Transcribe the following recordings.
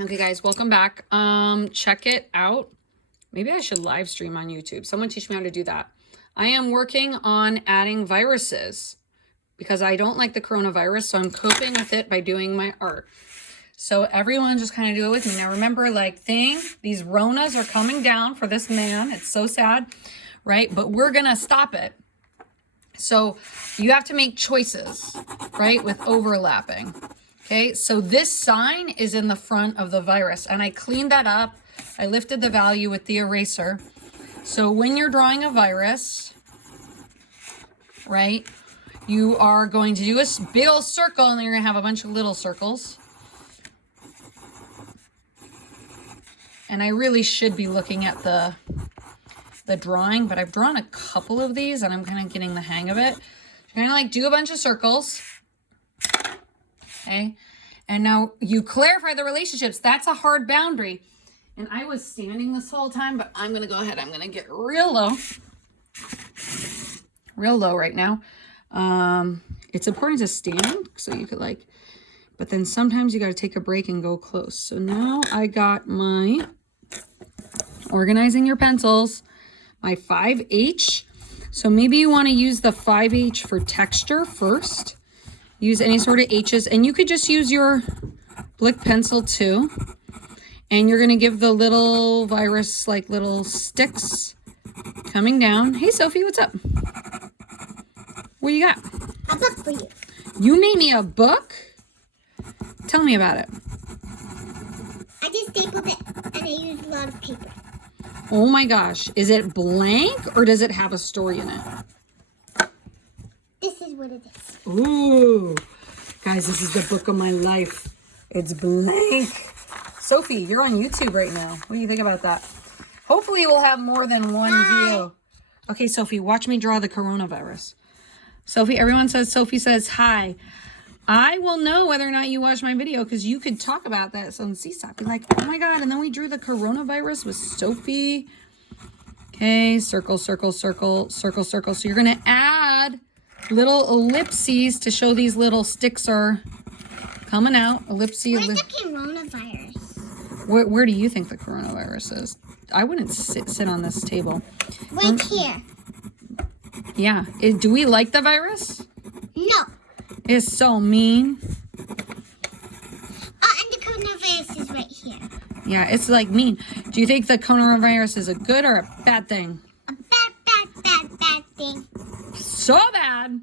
Okay, guys, welcome back. Check it out. Maybe I should live stream on YouTube. Someone teach me how to do that. I am working on adding viruses because I don't like the coronavirus, so I'm coping with it by doing my art. So everyone just kind of do it with me. Now remember, like, these Ronas are coming down for this man. It's so sad, right? But we're gonna stop it. So you have to make choices, right? With overlapping. Okay, so this sign is in the front of the virus, and I cleaned that up. I lifted the value with the eraser. So when you're drawing a virus, right, you are going to do a big old circle, and then you're gonna have a bunch of little circles. And I really should be looking at the drawing, but I've drawn a couple of these, and I'm kind of getting the hang of it. You're gonna like do a bunch of circles. Okay, and now you clarify the relationships. That's a hard boundary. And I was standing this whole time, but I'm gonna go ahead. I'm gonna get real low right now. It's important to stand so you could like, but then sometimes you got to take a break and go close. So now I got my organizing your pencils, my 5H. So maybe you want to use the 5H for texture first. Use any sort of H's, and you could just use your Blick pencil too. And you're going to give the little virus like little sticks coming down. Hey, Sophie, what's up? What do you got? A book for you. You made me a book? Tell me about it. I just stapled it, and I used a lot of paper. Oh my gosh. Is it blank, or does it have a story in it? This is what it is. Ooh, guys, this is the book of my life. It's blank. Sophie, you're on YouTube right now. What do you think about that? Hopefully we'll have more than one view. Okay, Sophie, watch me draw the coronavirus. Sophie, everyone says, Sophie says, hi. I will know whether or not you watch my video because you could talk about that on CSAP. Be like, oh my God, and then we drew the coronavirus with Sophie. Okay, circle, circle, circle, circle, circle. So you're gonna add little ellipses to show these little sticks are coming out. Ellipse. Where's the coronavirus? Where do you think the coronavirus is? I wouldn't sit on this table. Right here. Yeah. Do we like the virus? No. It's so mean. And the coronavirus is right here. Yeah, it's like mean. Do you think the coronavirus is a good or a bad thing? A bad thing. So bad.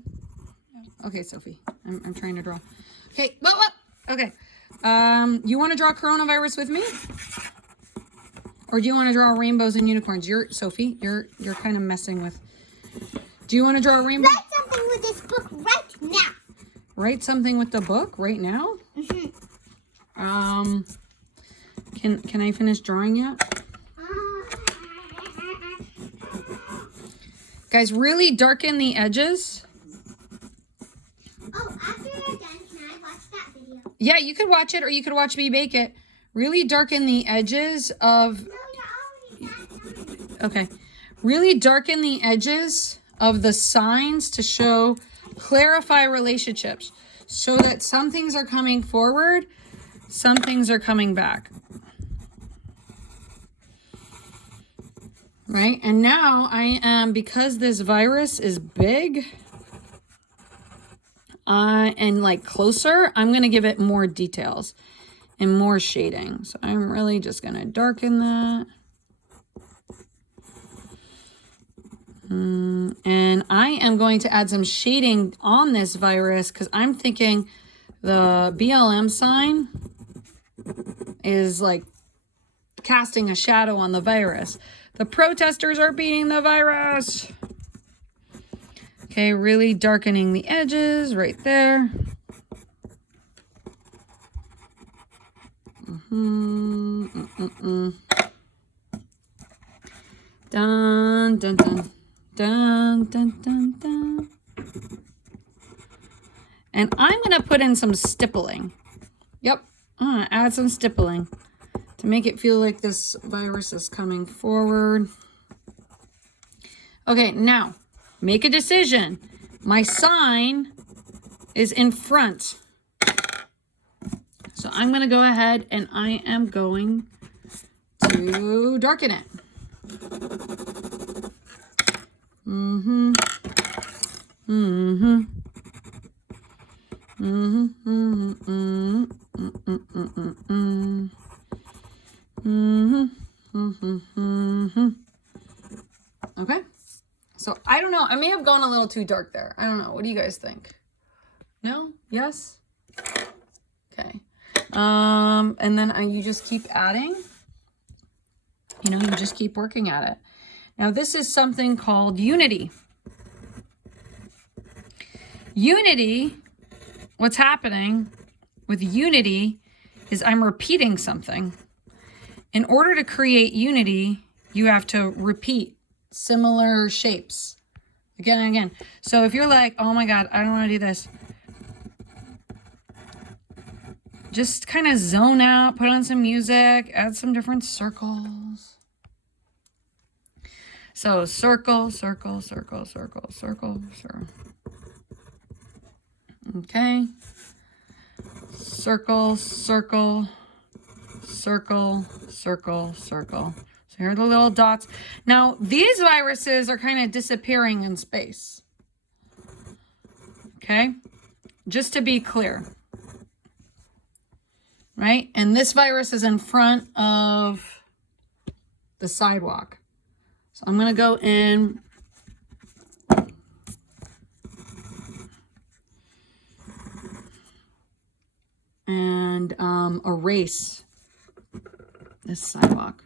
Okay, Sophie, I'm trying to draw. Okay, whoa. Okay, you want to draw coronavirus with me, or do you want to draw rainbows and unicorns? Sophie. You're kind of messing with. Do you want to draw a rainbow? Write something with this book right now. Write something with the book right now. Can I finish drawing yet? Guys, really darken the edges. Oh, after you're done, can I watch that video? Yeah, you could watch it, or you could watch me bake it. Really darken the edges of... No, you're already done. Okay. Really darken the edges of the signs to show, clarify relationships so that some things are coming forward, some things are coming back. Right? And now I am, because this virus is big and like closer, I'm going to give it more details and more shading. So I'm really just going to darken that. And I am going to add some shading on this virus because I'm thinking the BLM sign is like casting a shadow on the virus. The protesters are beating the virus. Okay, really darkening the edges right there. Dun, dun, dun. Dun, dun, dun, dun. And I'm going to put in some stippling. Yep, add some stippling to make it feel like this virus is coming forward. Okay, now make a decision. My sign is in front. So I'm going to go ahead and I am going to darken it. Mm-hmm. Mm-hmm. Mm-hmm. Mm-hmm. Mm-hmm. Mm-hmm. Mm-hmm. Mm-hmm. Okay. So I don't know. I may have gone a little too dark there. I don't know. What do you guys think? No? Yes? Okay. And then you just keep adding. You know, you just keep working at it. Now this is something called unity. Unity, what's happening with unity is I'm repeating something. In order to create unity, you have to repeat similar shapes again and again. So if you're like, oh my God, I don't want to do this. Just kind of zone out, put on some music, add some different circles. So circle, circle, circle, circle, circle, circle. Okay. Circle, circle, circle, circle, circle. So here are the little dots. Now, these viruses are kind of disappearing in space. Okay? Just to be clear. Right? And this virus is in front of the sidewalk. So I'm going to go in and erase this sidewalk.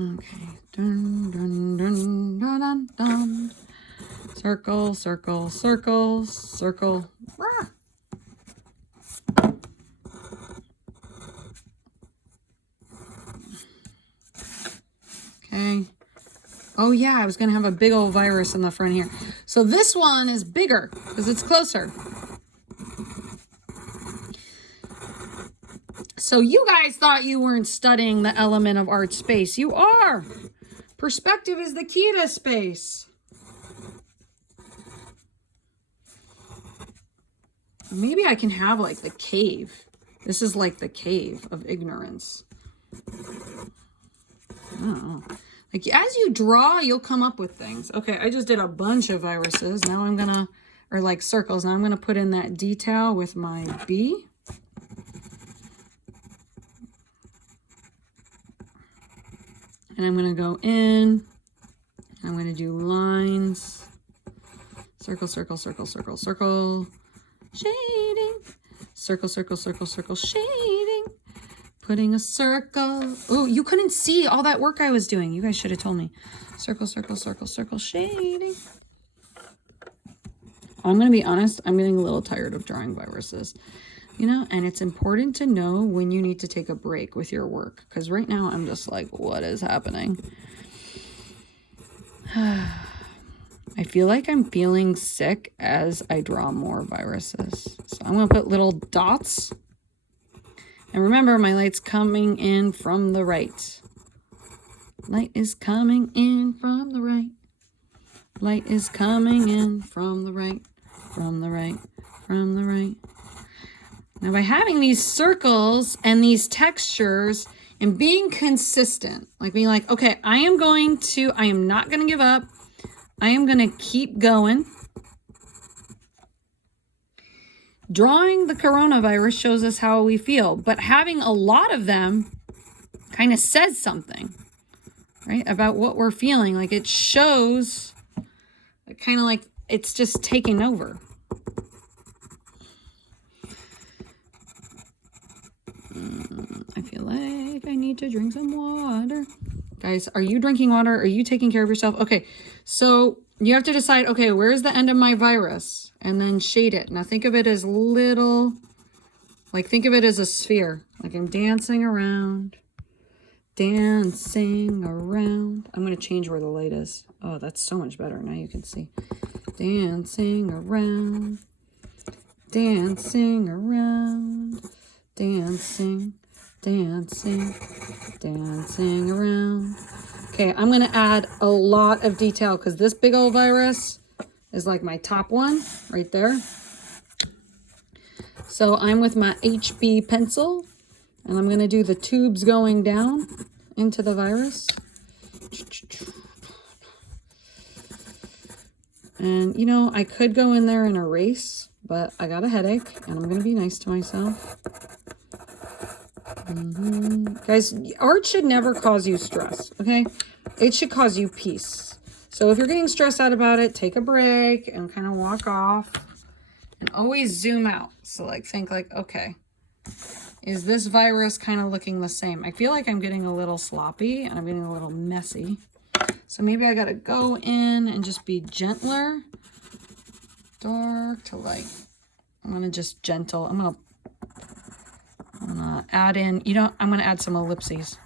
Okay. Dun, dun, dun, dun, dun, dun. Circle, circle, circle, circle. Ah. Okay. Oh yeah, I was going to have a big old virus in the front here. So this one is bigger because it's closer. So you guys thought you weren't studying the element of art space. You are. Perspective is the key to space. Maybe I can have like the cave. This is like the cave of ignorance. I don't know. Like as you draw, you'll come up with things. Okay, I just did a bunch of viruses. Now I'm gonna, or like circles. Now I'm gonna put in that detail with my B. And I'm going to go in, I'm going to do lines, circle, circle, circle, circle, circle, shading, circle, circle, circle, circle, shading, putting a circle. Oh, you couldn't see all that work I was doing. You guys should have told me. Circle, circle, circle, circle, shading. I'm going to be honest, I'm getting a little tired of drawing viruses. You know, and it's important to know when you need to take a break with your work. Because right now I'm just like, what is happening? I feel like I'm feeling sick as I draw more viruses. So I'm going to put little dots. And remember, my light's coming in from the right. Light is coming in from the right. Light is coming in from the right. From the right. From the right. Now, by having these circles and these textures and being consistent, like being like, okay, I am not going to give up. I am going to keep going. Drawing the coronavirus shows us how we feel, but having a lot of them kind of says something, right, about what we're feeling. Like it shows kind of like it's just taking over. I feel like I need to drink some water. Guys, are you drinking water? Are you taking care of yourself? Okay, so you have to decide, okay, where's the end of my virus? And then shade it. Now think of it as little, like think of it as a sphere. Like I'm dancing around, dancing around. I'm going to change where the light is. Oh, that's so much better. Now you can see. Dancing around, dancing around. Dancing, dancing, dancing around. Okay, I'm going to add a lot of detail because this big old virus is like my top one right there. So I'm with my HB pencil, and I'm going to do the tubes going down into the virus. And, you know, I could go in there and erase, but I got a headache, and I'm going to be nice to myself. Guys, art should never cause you stress, okay? It should cause you peace. So if you're getting stressed out about it, take a break and kind of walk off. And always zoom out. So like think like, okay, is this virus kind of looking the same? I feel like I'm getting a little sloppy and I'm getting a little messy. So maybe I got to go in and just be gentler. Dark to light. I'm going to just gentle. I'm going to add in, you know, I'm going to add some ellipses.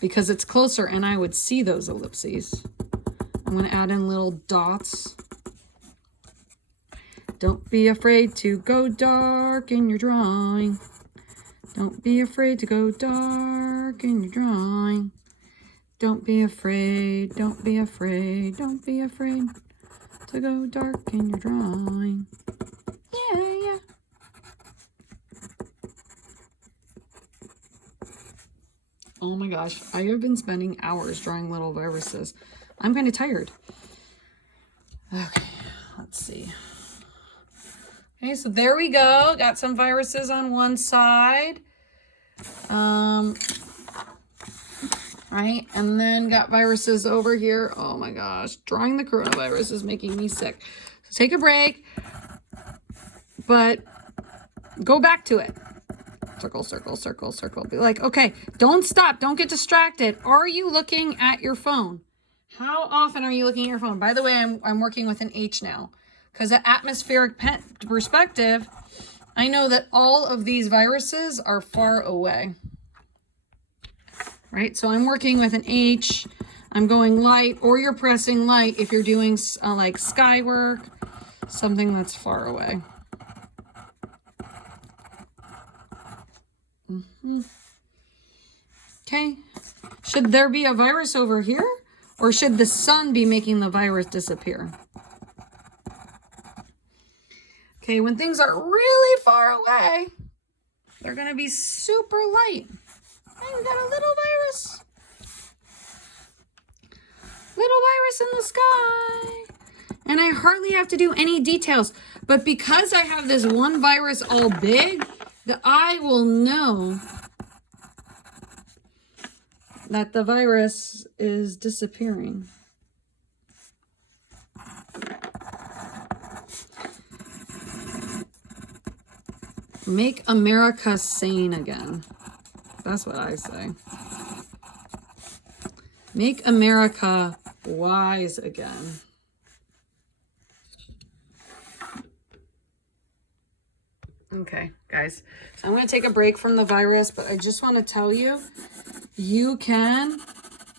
Because it's closer and I would see those ellipses. I'm going to add in little dots. Don't be afraid to go dark in your drawing. Don't be afraid to go dark in your drawing. Don't be afraid, don't be afraid, don't be afraid to go dark in your drawing. Yeah. Oh my gosh, I have been spending hours drawing little viruses. I'm kind of tired. Okay, let's see. Okay, so there we go. Got some viruses on one side. Right, and then got viruses over here. Oh my gosh, drawing the coronavirus is making me sick. So take a break, but go back to it. Circle, circle, circle, circle. Be like, okay, don't stop. Don't get distracted. Are you looking at your phone? How often are you looking at your phone? By the way, I'm working with an H now. Because at atmospheric perspective, I know that all of these viruses are far away. Right? So I'm working with an H. I'm going light, or you're pressing light if you're doing like sky work, something that's far away. Okay. Should there be a virus over here? Or should the sun be making the virus disappear? Okay, when things are really far away, they're going to be super light. And we got a little virus. Little virus in the sky. And I hardly have to do any details. But because I have this one virus all big, the eye will know that the virus is disappearing. Make America sane again. That's what I say. Make America wise again. Okay, guys. So I'm going to take a break from the virus, but I just want to tell you, you can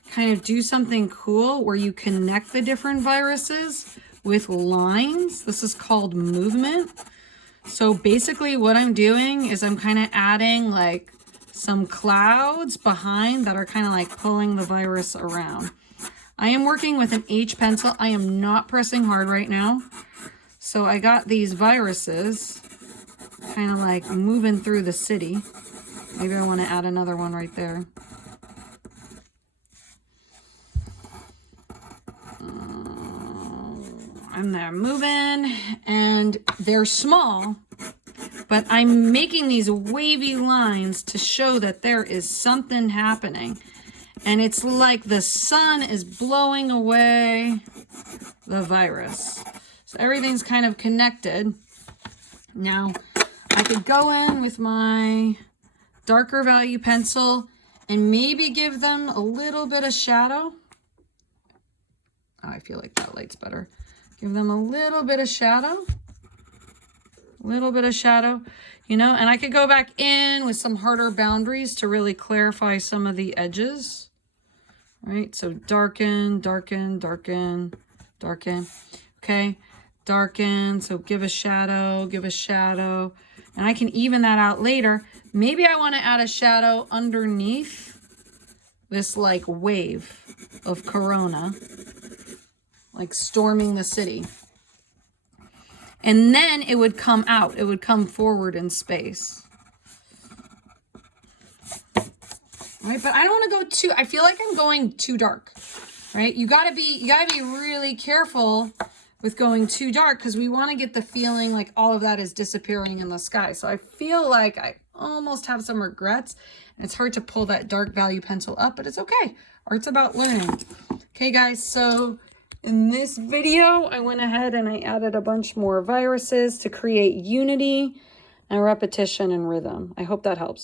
kind of do something cool where you connect the different viruses with lines. This is called movement. So basically what I'm doing is I'm kind of adding like some clouds behind that are kind of like pulling the virus around. I am working with an H pencil. I am not pressing hard right now. So I got these viruses kind of like moving through the city. Maybe I want to add another one right there. And they're moving and they're small, but I'm making these wavy lines to show that there is something happening. And it's like the sun is blowing away the virus. So everything's kind of connected. Now, I could go in with my darker value pencil and maybe give them a little bit of shadow. Oh, I feel like that light's better. Give them a little bit of shadow. A little bit of shadow, you know, and I could go back in with some harder boundaries to really clarify some of the edges. Right? So darken, darken, darken, darken. Okay? Darken. So give a shadow, give a shadow. And I can even that out later. Maybe I want to add a shadow underneath this like wave of corona. Like storming the city. and then it would come out. It would come forward in space. Right, but I don't want to go too, I feel like I'm going too dark, right? You gotta be really careful with going too dark because we want to get the feeling like all of that is disappearing in the sky. So I feel like I almost have some regrets, and it's hard to pull that dark value pencil up, but it's okay. Art's about learning. Okay, guys, so in this video, I went ahead and I added a bunch more viruses to create unity and repetition and rhythm. I hope that helps.